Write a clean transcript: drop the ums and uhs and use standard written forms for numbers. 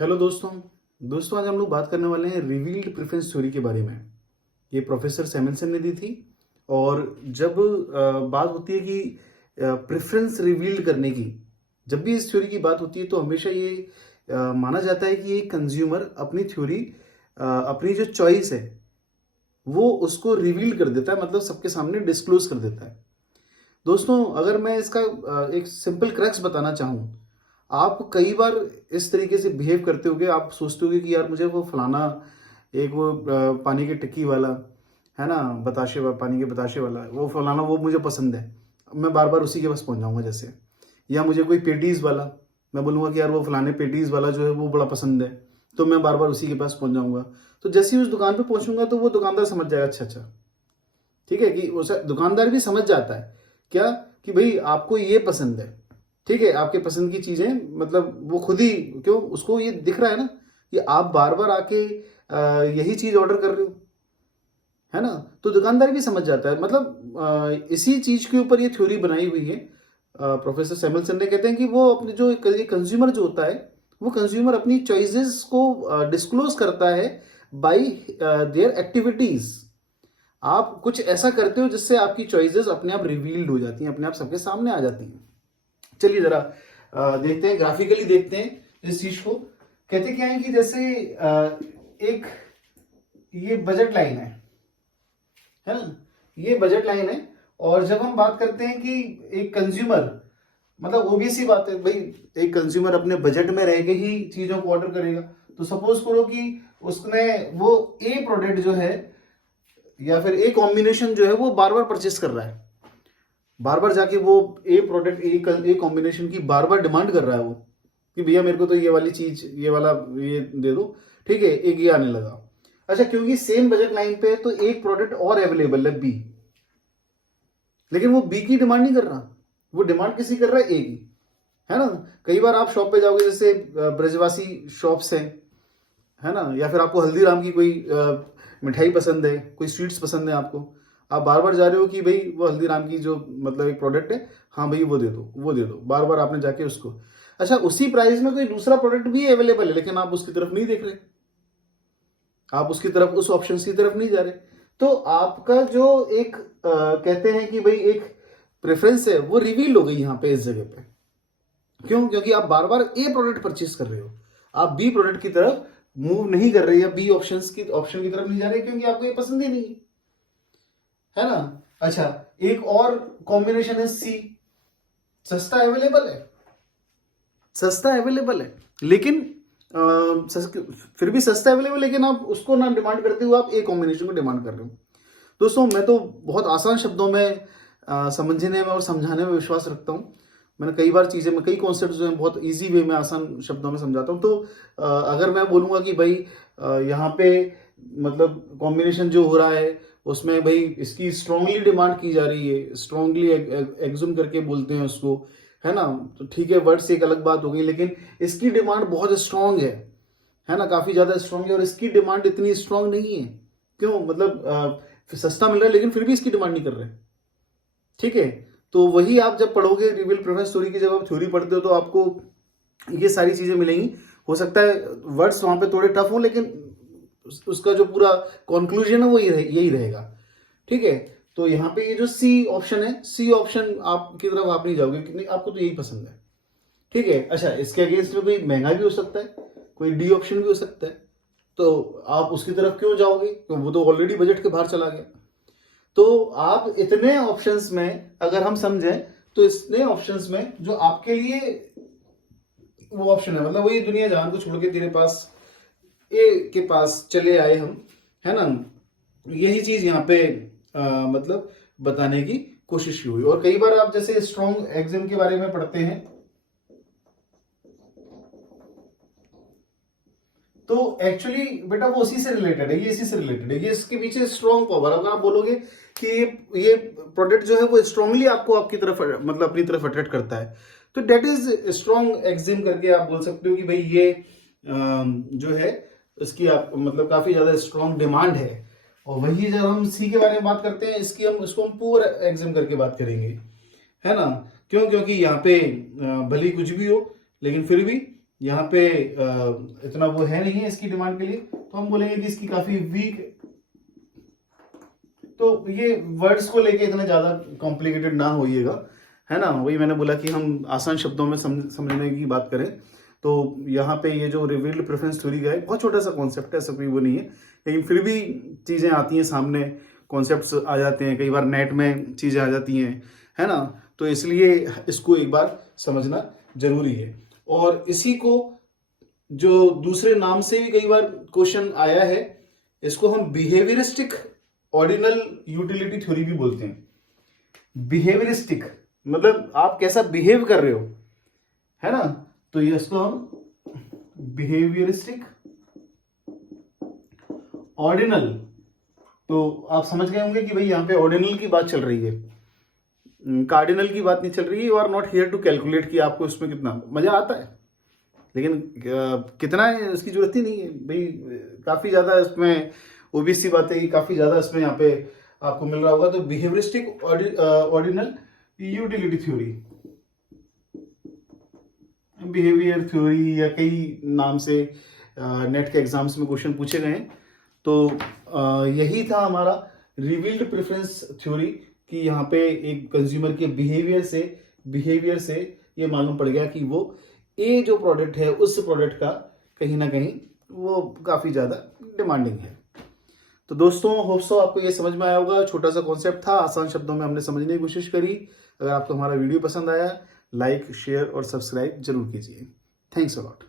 Hello दोस्तों। आज हम लोग बात करने वाले हैं रिवील्ड प्रेफरेंस थ्योरी के बारे में। ये प्रोफेसर सैमुअलसन ने दी थी। और जब बात होती है कि प्रेफरेंस रिवील्ड करने की, जब भी इस थ्योरी की बात होती है तो हमेशा ये माना जाता है कि ये कंज्यूमर अपनी थ्योरी, अपनी जो चॉइस है वो उसको रिवील कर देता है, मतलब सबके सामने डिस्क्लोज कर देता है। दोस्तों, अगर मैं इसका एक सिंपल क्रक्स बताना चाहूँ, आप कई बार इस तरीके से बिहेव करते होगे, आप सोचते होगे कि यार मुझे वो फलाना, एक वो पानी की टिक्की वाला है ना, पानी के बताशे वाला, वो फलाना वो मुझे पसंद है, मैं बार बार उसी के पास पहुंच जाऊंगा जैसे। या मुझे कोई पेटीज वाला, मैं बोलूंगा कि यार वो फलाने पेटीज वाला जो है वो बड़ा पसंद है, तो मैं बार बार उसी के पास पहुंच जाऊंगा। तो जैसे ही उस दुकान पे पहुंचूंगा तो वो दुकानदार समझ जाएगा, अच्छा अच्छा, ठीक है, कि उस दुकानदार भी समझ जाता है क्या, कि भाई आपको ये पसंद है, ठीक है, आपके पसंद की चीजें, मतलब वो खुद ही, क्यों, उसको ये दिख रहा है ना कि आप बार बार आके यही चीज ऑर्डर कर रहे हो, है ना। तो दुकानदार भी समझ जाता है, मतलब इसी चीज के ऊपर ये थ्योरी बनाई हुई है। प्रोफेसर सैमुअलसन ने कहते हैं कि वो अपने जो कंज्यूमर जो होता है, वो कंज्यूमर अपनी चॉइसेस को डिस्क्लोज करता है बाय देयर एक्टिविटीज। आप कुछ ऐसा करते हो जिससे आपकी चॉइसेस अपने आप रिवील्ड हो जाती हैं, अपने आप सबके सामने आ जाती हैं। चलिए जरा देखते हैं, ग्राफिकली देखते हैं इस चीज को। कहते क्या है कि जैसे एक ये बजट लाइन है ना, ये बजट लाइन है। और जब हम बात करते हैं कि एक कंज्यूमर, मतलब ओबियस सी बात है भाई, एक कंज्यूमर अपने बजट में रह के ही चीजों को ऑर्डर करेगा। तो सपोज करो कि उसने वो ए प्रोडक्ट जो है या फिर ए कॉम्बिनेशन जो है वो बार बार परचेस कर रहा है, बार बार जाके वो ए प्रोडक्ट ए कॉम्बिनेशन की बार बार डिमांड कर रहा है वो, कि भैया मेरे को तो ये वाली चीज, ये वाला ये दे दो, ठीक है, एक ये आने लगा। अच्छा, क्योंकि सेम बजट लाइन पे है तो एक प्रोडक्ट और अवेलेबल है बी, लेकिन वो बी की डिमांड नहीं कर रहा, वो डिमांड किसी कर रहा है ए की, है ना। कई बार आप शॉप पे जाओगे, जैसे ब्रजवासी शॉप्स हैं, है ना, या फिर आपको हल्दीराम की कोई मिठाई पसंद है, कोई स्वीट्स पसंद है आपको, आप बार बार जा रहे हो कि भाई वो हल्दीराम की जो मतलब एक प्रोडक्ट है, हाँ भाई वो दे दो वो दे दो, बार बार आपने जाके उसको। अच्छा, उसी प्राइस में कोई दूसरा प्रोडक्ट भी अवेलेबल है, लेकिन आप उसकी तरफ नहीं देख रहे, आप उसकी तरफ, उस ऑप्शन की तरफ नहीं जा रहे। तो आपका जो एक कहते हैं कि भाई एक प्रेफरेंस है वो रिवील हो गई यहाँ पे इस जगह पे। क्यों? क्योंकि आप बार बार ए प्रोडक्ट परचेज कर रहे हो, आप बी प्रोडक्ट की तरफ मूव नहीं कर रहे, या बी ऑप्शन की तरफ नहीं जा रहे, क्योंकि आपको ये पसंद ही नहीं है ना। अच्छा, एक और कॉम्बिनेशन है सी, सस्ता अवेलेबल है, सस्ता अवेलेबल है, लेकिन फिर भी सस्ता अवेलेबल, लेकिन आप उसको ना डिमांड करते हुए आप ए कॉम्बिनेशन को डिमांड कर रहे हो। दोस्तों, मैं तो बहुत आसान शब्दों में समझने में और समझाने में विश्वास रखता हूँ। मैंने कई बार चीज़ें में, कई कॉन्सेप्ट जो है बहुत इजी वे में, आसान शब्दों में समझाता हूँ। तो अगर मैं बोलूँगा कि भाई यहाँ पे मतलब कॉम्बिनेशन जो हो रहा है उसमें भाई इसकी स्ट्रांगली डिमांड की जा रही है, स्ट्रांगली एग्जूम करके बोलते हैं उसको, है ना। तो ठीक है, वर्ड से एक अलग बात हो गई, लेकिन इसकी डिमांड बहुत स्ट्रांग है ना, काफ़ी ज़्यादा स्ट्रांग है। और इसकी डिमांड इतनी स्ट्रांग नहीं है, क्यों, मतलब सस्ता मिल रहा है लेकिन फिर भी इसकी डिमांड नहीं कर रहे, ठीक है। तो वही आप जब पढ़ोगे रिवील प्रेफरेंस थ्योरी की, जब आप थ्योरी पढ़ते हो तो आपको ये सारी चीजें मिलेंगी। हो सकता है वर्ड्स वहां पे थोड़े टफ हो, लेकिन उसका जो पूरा कंक्लूजन है वो यही रहेगा, ठीक है। तो यहाँ पे ये जो सी ऑप्शन है, सी ऑप्शन आपकी तरफ आप नहीं जाओगे, नहीं, आपको तो यही पसंद है, ठीक है। अच्छा, इसके अगेंस्ट में कोई महंगा भी हो सकता है, कोई डी ऑप्शन भी हो सकता है, तो आप उसकी तरफ क्यों जाओगे, तो वो तो ऑलरेडी बजट के बाहर चला गया। तो आप इतने ऑप्शंस में अगर हम समझें, तो इतने ऑप्शंस में जो आपके लिए वो ऑप्शन है, मतलब वही दुनिया जहान को छोड़ के तेरे पास ए के पास चले आए हम, है ना। यही चीज यहाँ पे मतलब बताने की कोशिश की हुई। और कई बार आप जैसे स्ट्रॉन्ग एग्जाम के बारे में पढ़ते हैं, तो एक्चुअली बेटा वो उसी से रिलेटेड है, ये इसी से रिलेटेड है, ये इसके पीछे स्ट्रॉन्ग पावर। अगर आप बोलोगे कि ये प्रोडक्ट जो है वो स्ट्रांगली आपको आपकी तरफ, मतलब अपनी तरफ अट्रैक्ट करता है, तो डेट इज स्ट्रॉन्ग एक्जिम करके आप बोल सकते हो कि भाई ये जो है इसकी आप मतलब काफी ज्यादा स्ट्रॉन्ग डिमांड है। और वही जब हम सी के बारे में बात करते हैं, इसको हम पूरा एग्जिम करके बात करेंगे, है ना। क्यों? क्योंकि यहाँ पे भले कुछ भी हो, लेकिन फिर भी यहाँ पे इतना वो है नहीं है इसकी डिमांड के लिए, तो हम बोलेंगे कि इसकी काफी वीक है। तो ये वर्ड्स को लेके इतना ज्यादा कॉम्प्लिकेटेड ना होइएगा, है ना। वही मैंने बोला कि हम आसान शब्दों में समझने की बात करें। तो यहाँ पे ये जो रिवील्ड प्रेफरेंस थ्योरी का है, बहुत छोटा सा कॉन्सेप्ट है, ऐसा कोई वो नहीं है, लेकिन फिर भी चीजें आती हैं सामने, कॉन्सेप्ट्स आ जाते हैं, कई बार नेट में चीजें आ जाती हैं, है ना। तो इसलिए इसको एक बार समझना जरूरी है। और इसी को जो दूसरे नाम से भी कई बार क्वेश्चन आया है, इसको हम बिहेवियरिस्टिक ऑर्डिनल यूटिलिटी थ्योरी भी बोलते हैं। बिहेवियरिस्टिक मतलब आप कैसा बिहेव कर रहे हो, है ना। तो ये इसको हम बिहेवियरिस्टिक ऑर्डिनल, तो आप समझ गए होंगे कि भाई यहाँ पे ऑर्डिनल की बात चल रही है, कार्डिनल की बात नहीं चल रही है। You are not here to calculate कि आपको इसमें कितना मजा आता है, लेकिन कितना है इसकी जरूरत ही नहीं है भाई। काफी ज्यादा इसमें ओबीसी सी बात है कि काफी ज्यादा इसमें यहाँ पे आपको मिल रहा होगा। तो behaviouristic ordinal utility theory, behaviour theory या कई नाम से नेट के एग्जाम्स में क्वेश्चन पूछे गए हैं। तो यही था हमारा रिवील्ड प्रेफरेंस थ्योरी कि यहाँ पे एक कंज्यूमर के बिहेवियर से ये मालूम पड़ गया कि वो ए जो प्रोडक्ट है उस प्रोडक्ट का कहीं ना कहीं वो काफी ज्यादा डिमांडिंग है। तो दोस्तों होप सो आपको ये समझ में आया होगा। छोटा सा कॉन्सेप्ट था, आसान शब्दों में हमने समझने की कोशिश करी। अगर आपको हमारा वीडियो पसंद आया, लाइक शेयर और सब्सक्राइब जरूर कीजिए। Thanks a lot.